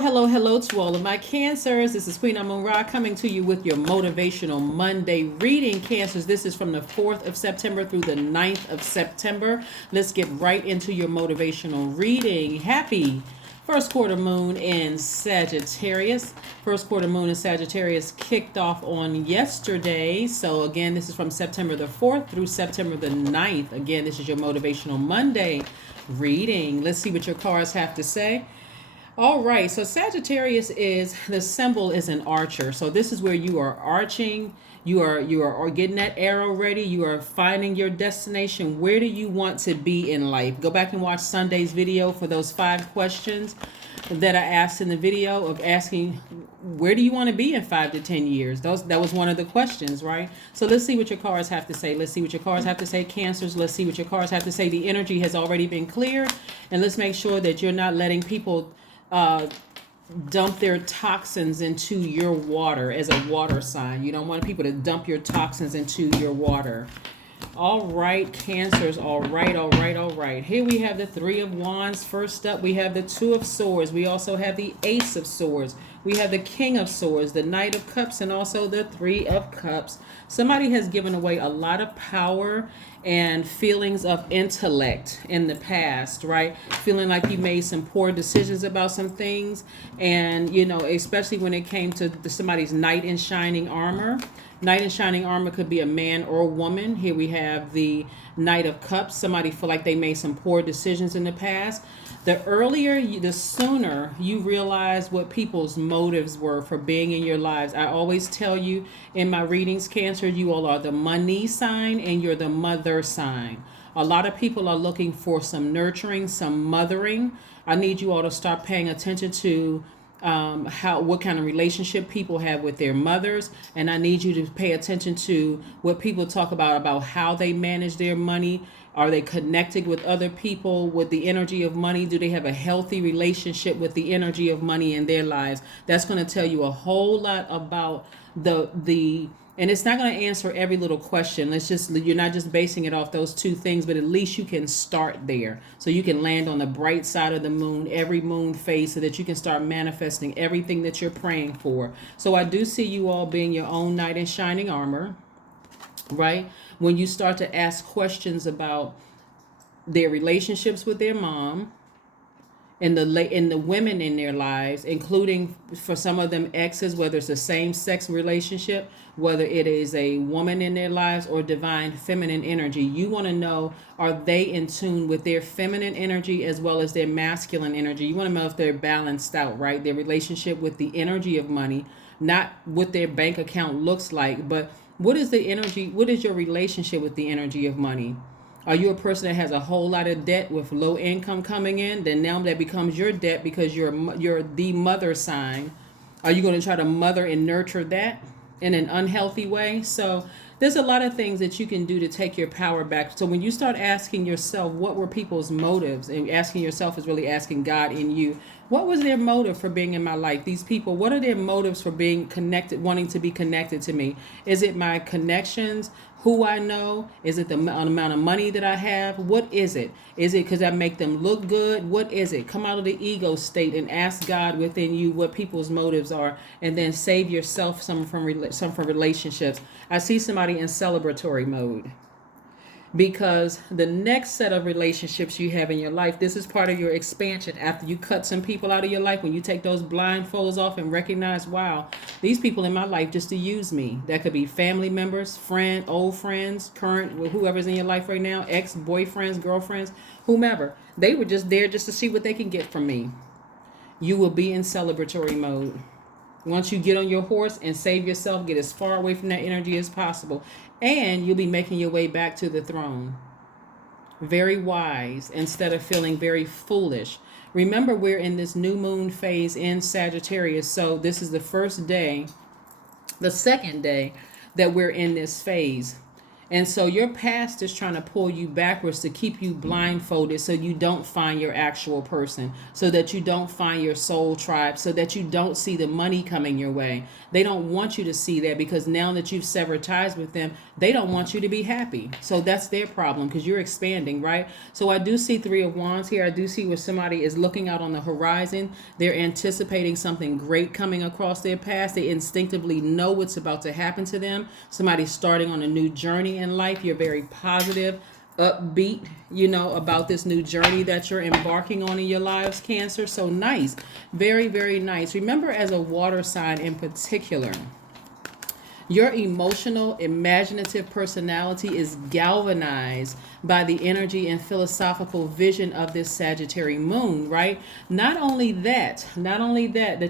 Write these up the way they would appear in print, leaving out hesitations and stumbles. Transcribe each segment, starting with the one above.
Hello to all of my Cancers. This is Queen Amun Ra coming to you with your Motivational Monday reading, Cancers. This is from the 4th of September through the 9th of September. Let's get right into your motivational reading. Happy first quarter moon in Sagittarius. First quarter moon in Sagittarius kicked off on yesterday. So again, this is from September the 4th through September the 9th. Again, this is your Motivational Monday reading. Let's see what your cards have to say. All right, so Sagittarius is the symbol is an archer. So this is where you are arching, you are getting that arrow ready, you are finding your destination. Where do you want to be in life? Go back and watch Sunday's video for those 5 questions that I asked in the video of asking where do you want to be in 5 to 10 years. That was one of the questions, right? So let's see what your cards have to say. Let's see what your cards have to say, Cancers. Let's see what your cards have to say. The energy has already been cleared, and let's make sure that you're not letting people dump their toxins into your water as a water sign. You don't want people to dump your toxins into your water. All right, Cancers. All right. Here we have the 3 of Wands. First up, we have the 2 of Swords. We also have the Ace of Swords. We have the King of Swords, the Knight of Cups, and also the 3 of Cups. Somebody has given away a lot of power and feelings of intellect in the past, right? Feeling like you made some poor decisions about some things. And, especially when it came to somebody's knight in shining armor. Knight in shining armor could be a man or a woman. Here we have the Knight of Cups. Somebody feel like they made some poor decisions in the past. The sooner you realize what people's motives were for being in your lives. I always tell you in my readings, Cancer, you all are the money sign and you're the mother sign. A lot of people are looking for some nurturing, some mothering. I need you all to start paying attention to what kind of relationship people have with their mothers, and I need you to pay attention to what people talk about how they manage their money. Are they connected with other people with the energy of money? Do they have a healthy relationship with the energy of money in their lives? That's going to tell you a whole lot about the and it's not going to answer every little question. You're not just basing it off those 2 things, but at least you can start there. So you can land on the bright side of the moon, every moon phase, so that you can start manifesting everything that you're praying for. So I do see you all being your own knight in shining armor, right? When you start to ask questions about their relationships with their mom, and the women in their lives, including for some of them exes, whether it's a same-sex relationship, whether it is a woman in their lives or divine feminine energy. You want to know, are they in tune with their feminine energy as well as their masculine energy? You want to know if they're balanced out, right? Their relationship with the energy of money, not what their bank account looks like, but what is the energy? What is your relationship with the energy of money? Are you a person that has a whole lot of debt with low income coming in? Then now that becomes your debt because you're the mother sign. Are you going to try to mother and nurture that in an unhealthy way? So there's a lot of things that you can do to take your power back. So when you start asking yourself, what were people's motives? And asking yourself is really asking God in you. What was their motive for being in my life? These people, what are their motives for being connected, wanting to be connected to me? Is it my connections? Who I know? Is it the amount of money that I have? What is it? Is it because I make them look good? What is it? Come out of the ego state and ask God within you what people's motives are, and then save yourself some from relationships. I see somebody in celebratory mode, because the next set of relationships you have in your life, this is part of your expansion. After you cut some people out of your life, when you take those blindfolds off and recognize, wow, these people in my life just to use me. That could be family members, old friends, current, whoever's in your life right now, ex-boyfriends, girlfriends, whomever. They were just there just to see what they can get from me. You will be in celebratory mode. Once you get on your horse and save yourself, get as far away from that energy as possible, and you'll be making your way back to the throne. Very wise instead of feeling very foolish. Remember, we're in this new moon phase in Sagittarius, so this is the second day that we're in this phase. And so your past is trying to pull you backwards to keep you blindfolded so you don't find your actual person, so that you don't find your soul tribe, so that you don't see the money coming your way. They don't want you to see that because now that you've severed ties with them, they don't want you to be happy. So that's their problem because you're expanding, right? So I do see Three of Wands here. I do see where somebody is looking out on the horizon. They're anticipating something great coming across their path. They instinctively know what's about to happen to them. Somebody's starting on a new journey in life. You're very positive, upbeat, about this new journey that you're embarking on in your lives, Cancer. So nice. Very, very nice. Remember, as a water sign in particular, your emotional, imaginative personality is galvanized by the energy and philosophical vision of this Sagittarius moon, right? Not only that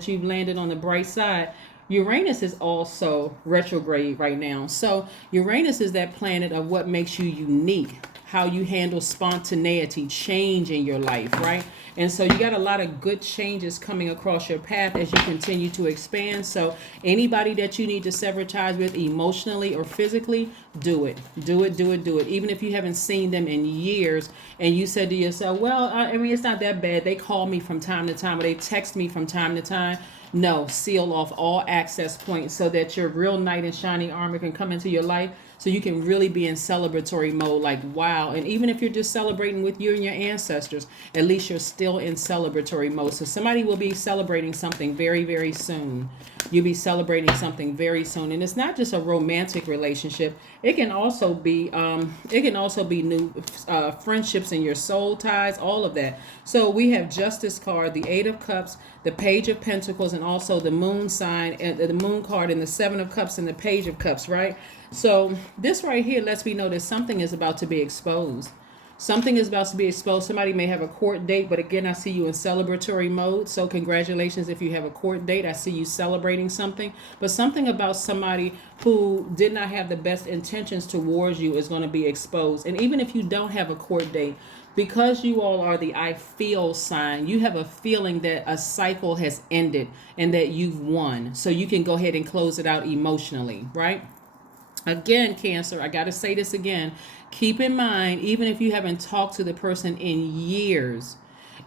you've landed on the bright side, Uranus is also retrograde right now. So Uranus is that planet of what makes you unique, how you handle spontaneity, change in your life, right? And so you got a lot of good changes coming across your path as you continue to expand. So anybody that you need to sever ties with emotionally or physically, do it. Do it, do it, do it. Even if you haven't seen them in years and you said to yourself, well, I mean, it's not that bad. They call me from time to time or they text me from time to time. No, seal off all access points so that your real knight in shining armor can come into your life, so you can really be in celebratory mode, like wow. And even if you're just celebrating with you and your ancestors, at least you're still in celebratory mode. So somebody will be celebrating something very, very soon. You'll be celebrating something very soon. And it's not just a romantic relationship. It can also be new friendships and your soul ties, all of that. So we have Justice card, the Eight of Cups, the Page of Pentacles, and also the Moon sign, and the Moon card, and the Seven of Cups, and the Page of Cups, right? So this right here lets me know that something is about to be exposed. Something is about to be exposed. Somebody may have a court date, but again, I see you in celebratory mode. So congratulations if you have a court date. I see you celebrating something. But something about somebody who did not have the best intentions towards you is going to be exposed. And even if you don't have a court date, because you all are the I feel sign, you have a feeling that a cycle has ended and that you've won. So you can go ahead and close it out emotionally, right? Again, Cancer, I got to say this again. Keep in mind, even if you haven't talked to the person in years,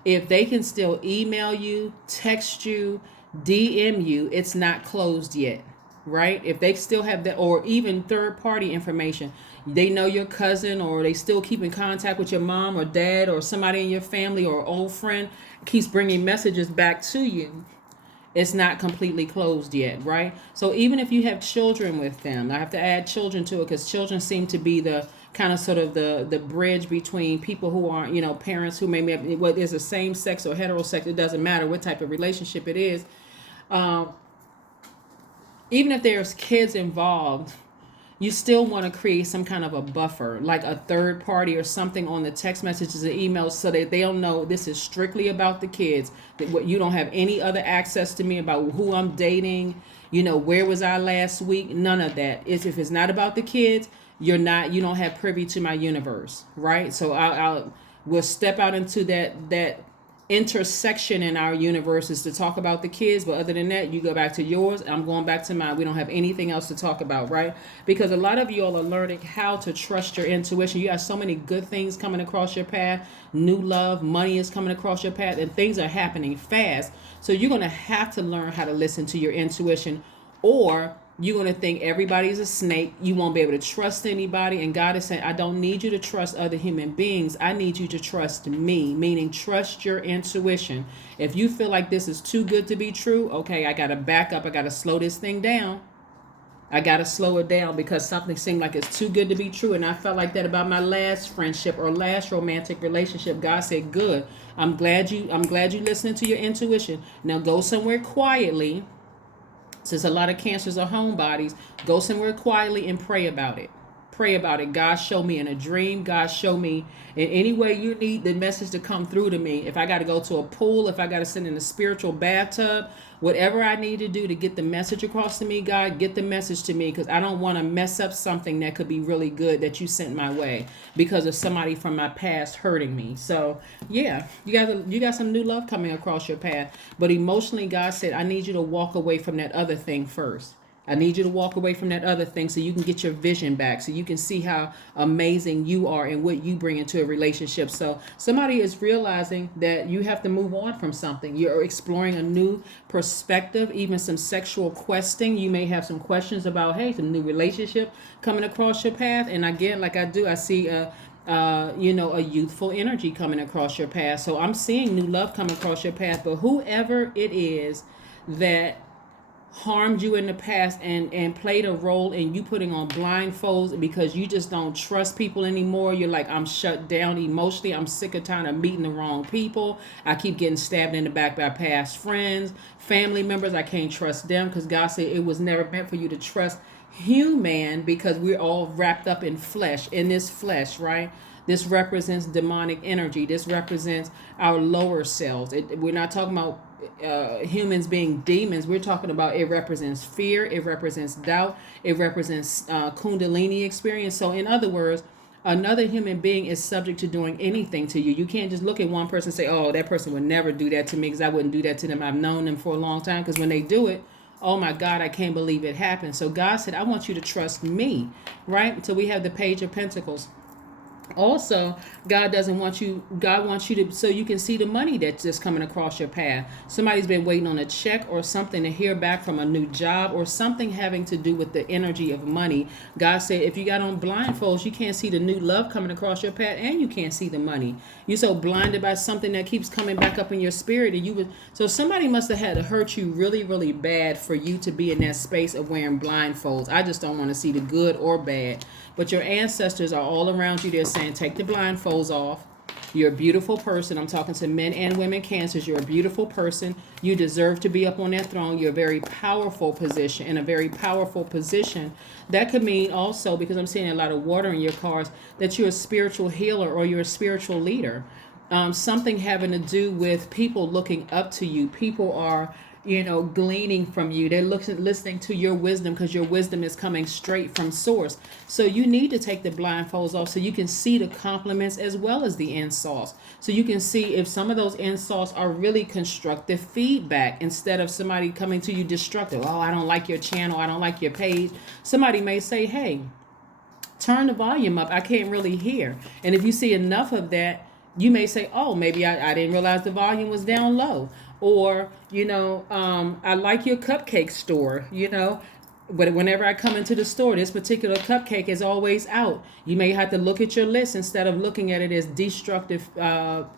if they can still email you, text you, DM you, it's not closed yet, right? If they still have that, or even third party information, they know your cousin, or they still keep in contact with your mom or dad or somebody in your family or old friend, keeps bringing messages back to you, it's not completely closed yet, right? So even if you have children with them, I have to add children to it because children seem to be the kind of sort of the bridge between people who aren't, parents who maybe have, whether it's a same sex or heterosexual, it doesn't matter what type of relationship it is. Even if there's kids involved, you still want to create some kind of a buffer, like a third party or something on the text messages and emails, so that they don't know this is strictly about the kids, that what you don't have any other access to me about who I'm dating, where was I last week, none of that. If it's not about the kids, you don't have privy to my universe, right? So we'll step out into that intersection in our universes to talk about the kids, but other than that, you go back to yours, I'm going back to mine. We don't have anything else to talk about, right? Because a lot of you all are learning how to trust your intuition. You have so many good things coming across your path. New love, money is coming across your path, and things are happening fast. So you're going to have to learn how to listen to your intuition, or you're going to think everybody's a snake. You won't be able to trust anybody. And God is saying, I don't need you to trust other human beings. I need you to trust me, meaning trust your intuition. If you feel like this is too good to be true, okay, I got to back up. I got to slow this thing down. I got to slow it down because something seemed like it's too good to be true. And I felt like that about my last friendship or last romantic relationship. God said, good. I'm glad you listening to your intuition. Now go somewhere quietly. Since a lot of cancers are homebodies, go somewhere quietly and pray about it. Pray about it. God, show me in a dream. God, show me in any way you need the message to come through to me. If I got to go to a pool, if I got to sit in a spiritual bathtub, whatever I need to do to get the message across to me, God, get the message to me, because I don't want to mess up something that could be really good that you sent my way because of somebody from my past hurting me. So yeah, you got some new love coming across your path. But emotionally, God said, I need you to walk away from that other thing first. I need you to walk away from that other thing so you can get your vision back, so you can see how amazing you are and what you bring into a relationship. So somebody is realizing that you have to move on from something. You're exploring a new perspective, even some sexual questing. You may have some questions about, hey, some new relationship coming across your path. And again, like I see a youthful energy coming across your path. So I'm seeing new love come across your path. But whoever it is that harmed you in the past and played a role in you putting on blindfolds because you just don't trust people anymore. You're like, I'm shut down emotionally. I'm sick of tired of meeting the wrong people. I keep getting stabbed in the back by past friends, family members. I can't trust them because God said it was never meant for you to trust human, because we're all wrapped up in flesh, in this flesh, right? This represents demonic energy. This represents our lower selves. We're not talking about humans being demons. We're talking about, it represents fear. It represents doubt. It represents kundalini experience. So in other words, another human being is subject to doing anything to you. You can't just look at one person and say, oh, that person would never do that to me because I wouldn't do that to them. I've known them for a long time. Because when they do it, oh my God, I can't believe it happened. So God said, I want you to trust me, right? So we have the Page of Pentacles. Also, God wants you to, so you can see the money that's just coming across your path. Somebody's been waiting on a check or something to hear back from a new job or something having to do with the energy of money. God said, if you got on blindfolds, you can't see the new love coming across your path and you can't see the money. You're so blinded by something that keeps coming back up in your spirit. So somebody must have had to hurt you really, really bad for you to be in that space of wearing blindfolds. I just don't want to see the good or bad. But your ancestors are all around you. They're saying, take the blindfolds off. You're a beautiful person. I'm talking to men and women cancers. You're a beautiful person. You deserve to be up on that throne. You're a very powerful position, in a very powerful position. That could mean also, because I'm seeing a lot of water in your cards, that you're a spiritual healer or you're a spiritual leader. Something having to do with people looking up to you. People are gleaning from you. They're listening to your wisdom because your wisdom is coming straight from source. So you need to take the blindfolds off so you can see the compliments as well as the insults. So you can see if some of those insults are really constructive feedback instead of somebody coming to you destructive. Oh, I don't like your channel. I don't like your page. Somebody may say, hey, turn the volume up. I can't really hear. And if you see enough of that, you may say, oh, maybe I didn't realize the volume was down low. Or, I like your cupcake store, but whenever I come into the store, this particular cupcake is always out. You may have to look at your list instead of looking at it as destructive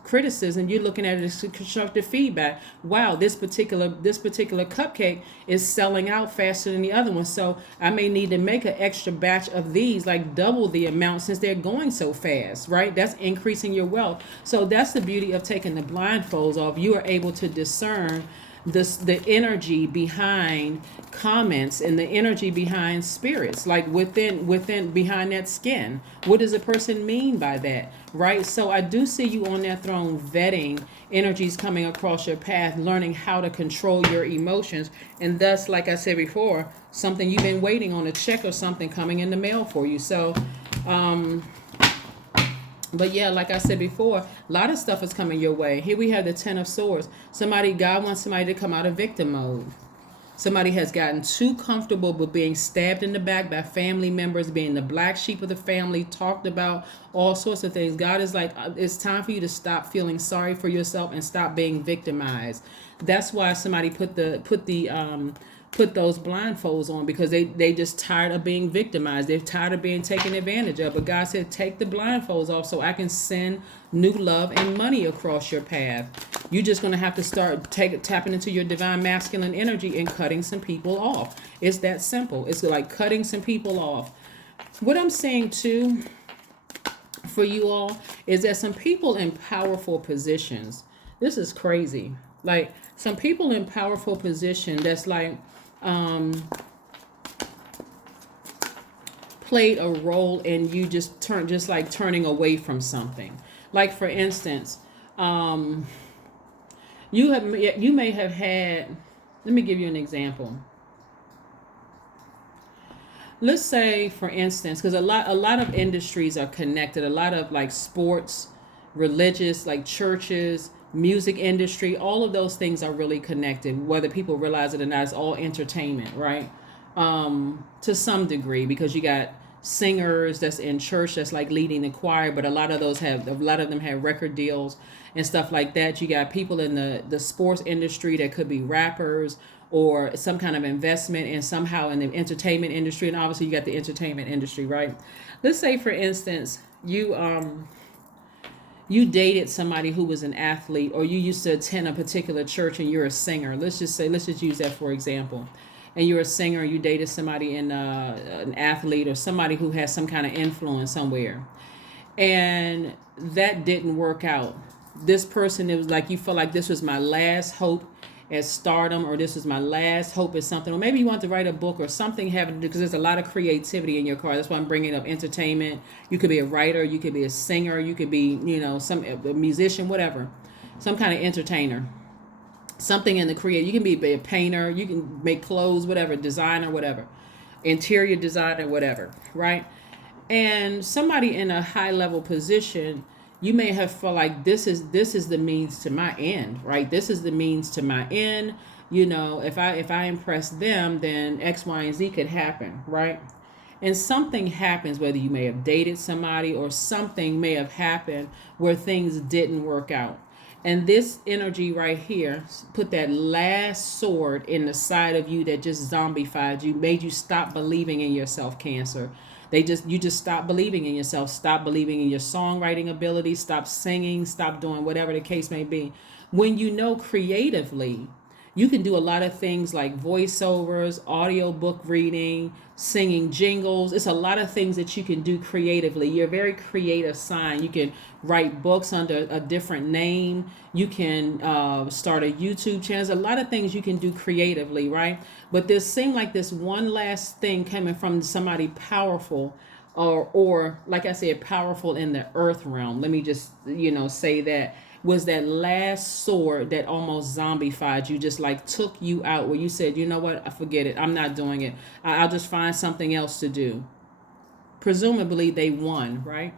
criticism. You're looking at it as constructive feedback. Wow, this particular cupcake is selling out faster than the other one. So I may need to make an extra batch of these, like double the amount since they're going so fast, right? That's increasing your wealth. So that's the beauty of taking the blindfolds off. You are able to discern the energy behind comments and the energy behind spirits, like within behind that skin. What does a person mean by that, right? So I do see you on that throne vetting energies coming across your path, learning how to control your emotions, and thus, like I said before, something you've been waiting on, a check or something coming in the mail for you. So but yeah, like I said before, a lot of stuff is coming your way. Here we have the Ten of Swords. God wants somebody to come out of victim mode. Somebody has gotten too comfortable with being stabbed in the back by family members, being the black sheep of the family, talked about, all sorts of things. God is like, it's time for you to stop feeling sorry for yourself and stop being victimized. That's why somebody put those blindfolds on, because they just tired of being victimized. They're tired of being taken advantage of. But God said, take the blindfolds off so I can send new love and money across your path. You're just going to have to start tapping into your divine masculine energy and cutting some people off. It's that simple. It's like cutting some people off. What I'm saying too for you all is that some people in powerful positions, this is crazy. Like some people in powerful position that's like, played a role in you turning away from something. Like for instance, you may have had, let me give you an example. Let's say, for instance, because a lot of industries are connected, a lot of like sports, religious, like churches, music industry, all of those things are really connected, whether people realize it or not. It's all entertainment, right? to some degree, because you got singers that's in church that's like leading the choir, but a lot of them have record deals and stuff like that. You got people in the sports industry that could be rappers or some kind of investment, and somehow in the entertainment industry. And obviously you got the entertainment industry, right? Let's say, for instance, you dated somebody who was an athlete, or you used to attend a particular church and you're a singer. Let's just use that for example. And you're a singer, you dated somebody in an athlete or somebody who has some kind of influence somewhere, and that didn't work out. This person, it was like you felt like this was my last hope at stardom, or this was my last hope at something, or maybe you want to write a book or something having to do, because there's a lot of creativity in your car. That's why I'm bringing up entertainment. You could be a writer, you could be a singer, you could be, a musician, whatever, some kind of entertainer, something in the create. You can be a painter, you can make clothes, whatever, designer, whatever, interior designer, whatever, right? And somebody in a high level position, you may have felt like this is the means to my end, right? This is the means to my end. If I impress them, then X, Y, and Z could happen, right? And something happens, whether you may have dated somebody or something may have happened where things didn't work out. And this energy right here put that last sword in the side of you that just zombified you, made you stop believing in yourself, Cancer. You just stop believing in yourself, stop believing in your songwriting ability, stop singing, stop doing whatever the case may be. When creatively, you can do a lot of things like voiceovers, audio book reading, singing jingles. It's a lot of things that you can do creatively. You're a very creative sign. You can write books under a different name. You can start a YouTube channel. There's a lot of things you can do creatively, right? But this seemed like this one last thing coming from somebody powerful, or like I said, powerful in the earth realm. Let me just, say that was that last sword that almost zombified you, just like took you out, where you said, you know what, I forget it. I'm not doing it. I'll just find something else to do. Presumably they won, right?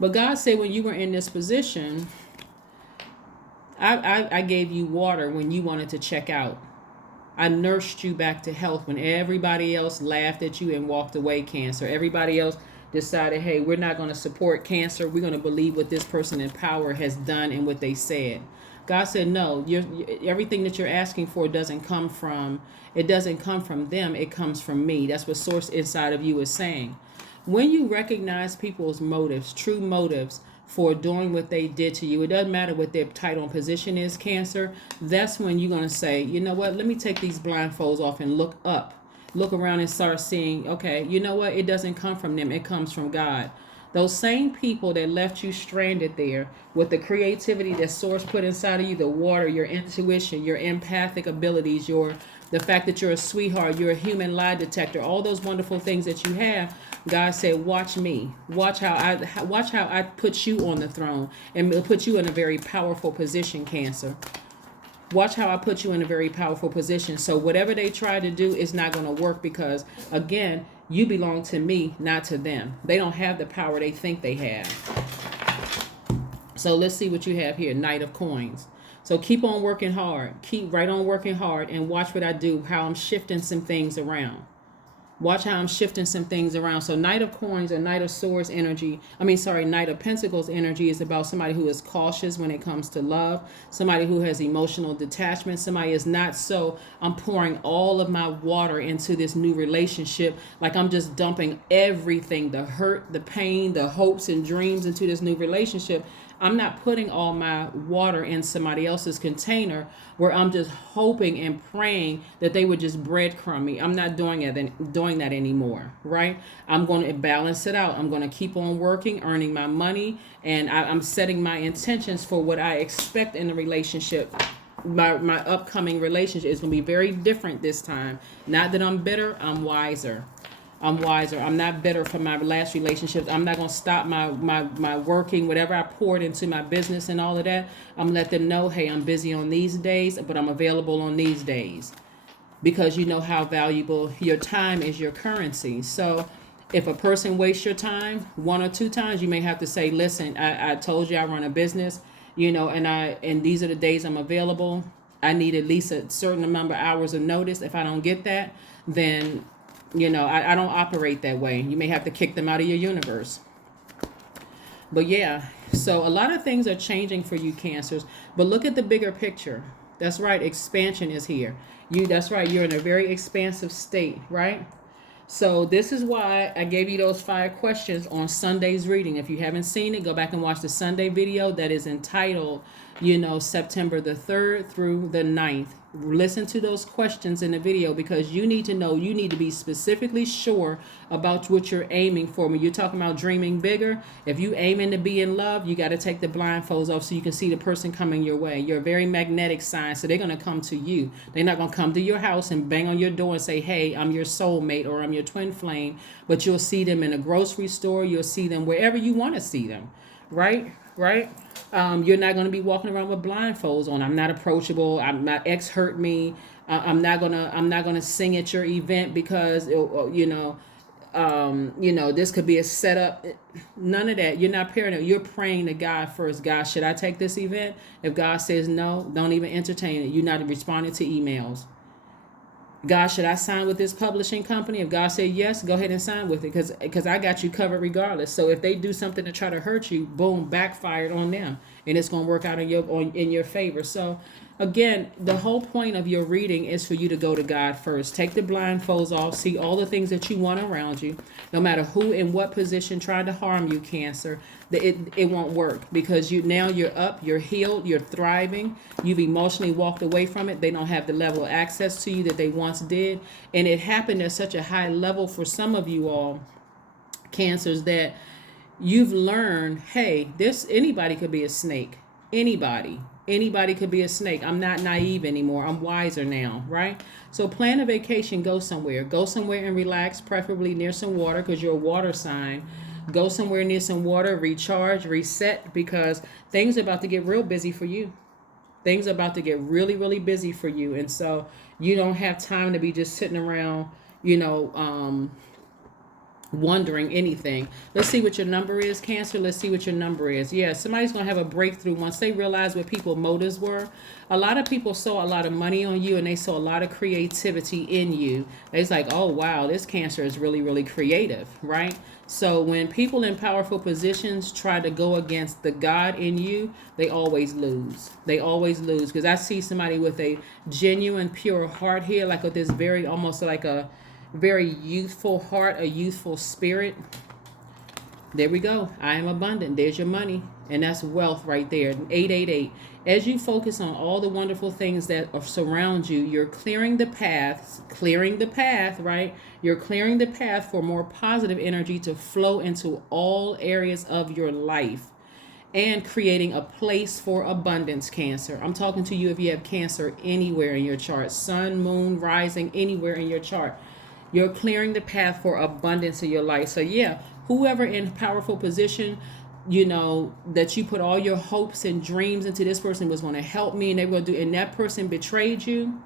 But God said when you were in this position, I gave you water when you wanted to check out. I nursed you back to health when everybody else laughed at you and walked away, Cancer. Everybody else decided, hey, we're not going to support Cancer. We're going to believe what this person in power has done and what they said. God said, no, everything that you're asking for doesn't come from them. It comes from me. That's what source inside of you is saying. When you recognize people's motives, true motives for doing what they did to you, it doesn't matter what their title and position is, Cancer. That's when you're going to say, you know what, let me take these blindfolds off and look up. Look around and start seeing, okay, you know what? It doesn't come from them. It comes from God. Those same people that left you stranded there with the creativity that source put inside of you, the water, your intuition, your empathic abilities, the fact that you're a sweetheart, you're a human lie detector, all those wonderful things that you have. God said, watch me. Watch how I put you on the throne and put you in a very powerful position, Cancer. Watch how I put you in a very powerful position. So whatever they try to do is not going to work, because, again, you belong to me, not to them. They don't have the power they think they have. So let's see what you have here. Knight of Coins. So keep on working hard. Keep right on working hard, and watch what I do, how I'm shifting some things around. Watch how I'm shifting some things around. So Knight of Coins or Knight of Swords energy, Knight of Pentacles energy is about somebody who is cautious when it comes to love, somebody who has emotional detachment, somebody is not so, I'm pouring all of my water into this new relationship, like I'm just dumping everything, the hurt, the pain, the hopes and dreams into this new relationship. I'm not putting all my water in somebody else's container where I'm just hoping and praying that they would just breadcrumb me. I'm not doing that anymore, right? I'm going to balance it out. I'm going to keep on working, earning my money, and I'm setting my intentions for what I expect in the relationship. My upcoming relationship is going to be very different this time. Not that I'm bitter, I'm wiser. I'm not bitter for my last relationships. I'm not going to stop my working, whatever I poured into my business and all of that. I'm going to let them know, hey, I'm busy on these days, but I'm available on these days. Because you know how valuable your time is, your currency. So if a person wastes your time 1 or 2 times, you may have to say, listen, I told you I run a business, and these are the days I'm available. I need at least a certain number of hours of notice. If I don't get that, then, I don't operate that way. You may have to kick them out of your universe. But yeah, so a lot of things are changing for you, Cancers. But look at the bigger picture. That's right. Expansion is here. That's right. You're in a very expansive state, right? So this is why I gave you those 5 questions on Sunday's reading. If you haven't seen it, go back and watch the Sunday video that is entitled, September the 3rd through the 9th. Listen to those questions in the video, because you need to know, you need to be specifically sure about what you're aiming for. When you're talking about dreaming bigger, if you aiming to be in love, you got to take the blindfolds off so you can see the person coming your way. You're a very magnetic sign, so they're going to come to you. They're not going to come to your house and bang on your door and say, hey, I'm your soulmate or I'm your twin flame. But you'll see them in a grocery store. You'll see them wherever you want to see them. Right? You're not going to be walking around with blindfolds on. I'm not approachable. My ex hurt me. I'm not gonna sing at your event because this could be a setup. None of that. You're not paranoid. You're praying to God first. God, should I take this event? If God says no, don't even entertain it. You're not responding to emails. God, should I sign with this publishing company? If God said yes, go ahead and sign with it, because I got you covered regardless. So if they do something to try to hurt you, boom, backfired on them, and it's going to work out in your favor. So again, the whole point of your reading is for you to go to God first. Take the blindfolds off. See all the things that you want around you. No matter who in what position tried to harm you, Cancer, it won't work, because you're up, you're healed, you're thriving. You've emotionally walked away from it. They don't have the level of access to you that they once did. And it happened at such a high level for some of you all, Cancers, that you've learned, hey, anybody could be a snake. Anybody could be a snake. I'm not naive anymore. I'm wiser now, right? So plan a vacation, go somewhere and relax, preferably near some water, because you're a water sign. Go somewhere near some water, recharge, reset, because things are about to get real busy for you. Things are about to get really, really busy for you. And so you don't have time to be just sitting around, wondering anything. Let's see what your number is, Cancer. Let's see what your number is. Yeah, somebody's going to have a breakthrough once they realize what people's motives were. A lot of people saw a lot of money on you, and they saw a lot of creativity in you. It's like, oh, wow, this Cancer is really, really creative, right? So when people in powerful positions try to go against the God in you, they always lose. They always lose, because I see somebody with a genuine, pure heart here, like with this almost like a very youthful heart, a youthful spirit. There we go. I am abundant. There's your money. And that's wealth right there. 888. As you focus on all the wonderful things that surround you, you're clearing the path, right? You're clearing the path for more positive energy to flow into all areas of your life, and creating a place for abundance, Cancer. I'm talking to you if you have Cancer anywhere in your chart, sun, moon, rising, anywhere in your chart. You're clearing the path for abundance in your life. So yeah, whoever in powerful position, that you put all your hopes and dreams into, this person was going to help me, and they were going to do, and that person betrayed you,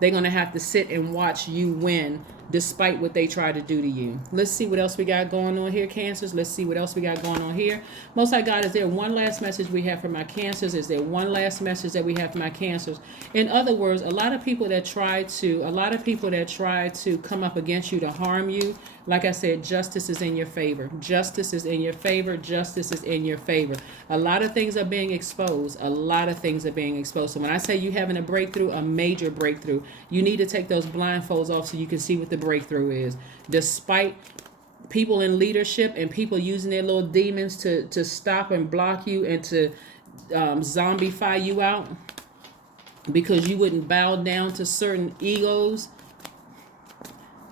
they're going to have to sit and watch you win despite what they try to do to you. Let's see what else we got going on here, Cancers. Let's see what else we got going on here. Most High God, is there one last message we have for my Cancers? Is there one last message that we have for my Cancers? In other words, a lot of people that try to come up against you to harm you, like I said, justice is in your favor. Justice is in your favor. Justice is in your favor. A lot of things are being exposed. So when I say you having a breakthrough, a major breakthrough, you need to take those blindfolds off so you can see what the breakthrough is. Despite people in leadership and people using their little demons to stop and block you and to zombify you out because you wouldn't bow down to certain egos,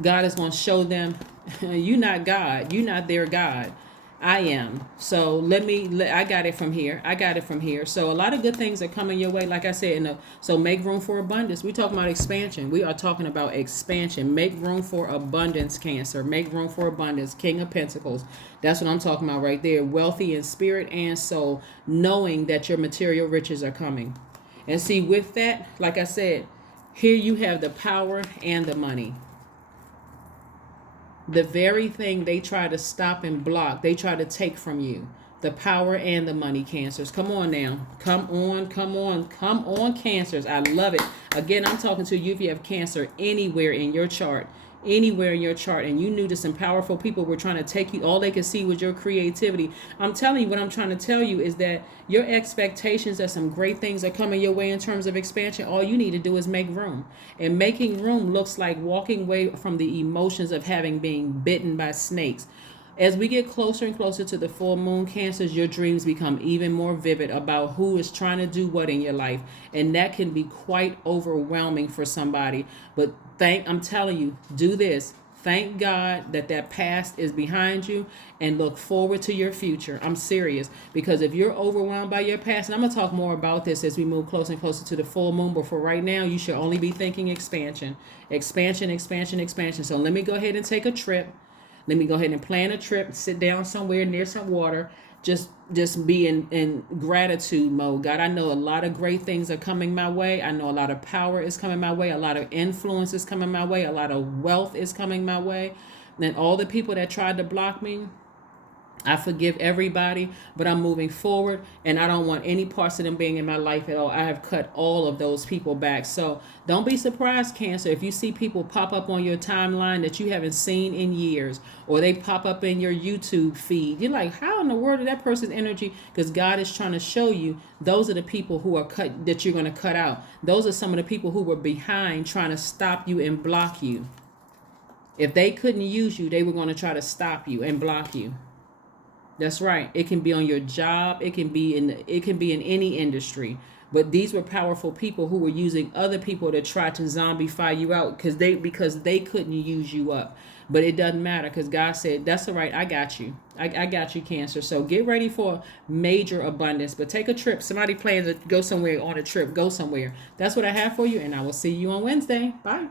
God is going to show them, you're not God. You're not their God. I am. So I got it from here. So a lot of good things are coming your way. Like I said, so make room for abundance. We're talking about expansion. We are talking about expansion. Make room for abundance, Cancer. Make room for abundance. King of Pentacles. That's what I'm talking about right there. Wealthy in spirit and soul, knowing that your material riches are coming. And see, with that, like I said, here you have the power and the money. The very thing they try to stop and block, they try to take from you. the power and the money, Cancers. Come on now. Come on, come on, come on, Cancers. I love it. Again, I'm talking to you if you have Cancer anywhere in your chart. Anywhere in your chart, and you knew that some powerful people were trying to take you, all they could see was your creativity. I'm telling you, what I'm trying to tell you is that your expectations that some great things are coming your way in terms of expansion, all you need to do is make room. And making room looks like walking away from the emotions of having been bitten by snakes. As we get closer and closer to the full moon, Cancers, your dreams become even more vivid about who is trying to do what in your life. And that can be quite overwhelming for somebody. But I'm telling you, do this. Thank God that past is behind you and look forward to your future. I'm serious. Because if you're overwhelmed by your past, and I'm going to talk more about this as we move closer and closer to the full moon, but for right now, you should only be thinking expansion. Expansion, expansion, expansion. So let me go ahead and take a trip. Let me go ahead and plan a trip, sit down somewhere near some water, just be in gratitude mode. God, I know a lot of great things are coming my way. I know a lot of power is coming my way. A lot of influence is coming my way. A lot of wealth is coming my way. And all the people that tried to block me, I forgive everybody, but I'm moving forward, and I don't want any parts of them being in my life at all. I have cut all of those people back. So don't be surprised, Cancer, if you see people pop up on your timeline that you haven't seen in years, or they pop up in your YouTube feed. You're like, how in the world did that person's energy? Because God is trying to show you those are the people who are cut, that you're going to cut out. Those are some of the people who were behind trying to stop you and block you. If they couldn't use you, they were going to try to stop you and block you. That's right. It can be on your job. It can be in any industry. But these were powerful people who were using other people to try to zombify you out because they couldn't use you up. But it doesn't matter because God said, that's all right. I got you. I got you, Cancer. So get ready for major abundance. But take a trip. Somebody plans to go somewhere on a trip. Go somewhere. That's what I have for you. And I will see you on Wednesday. Bye.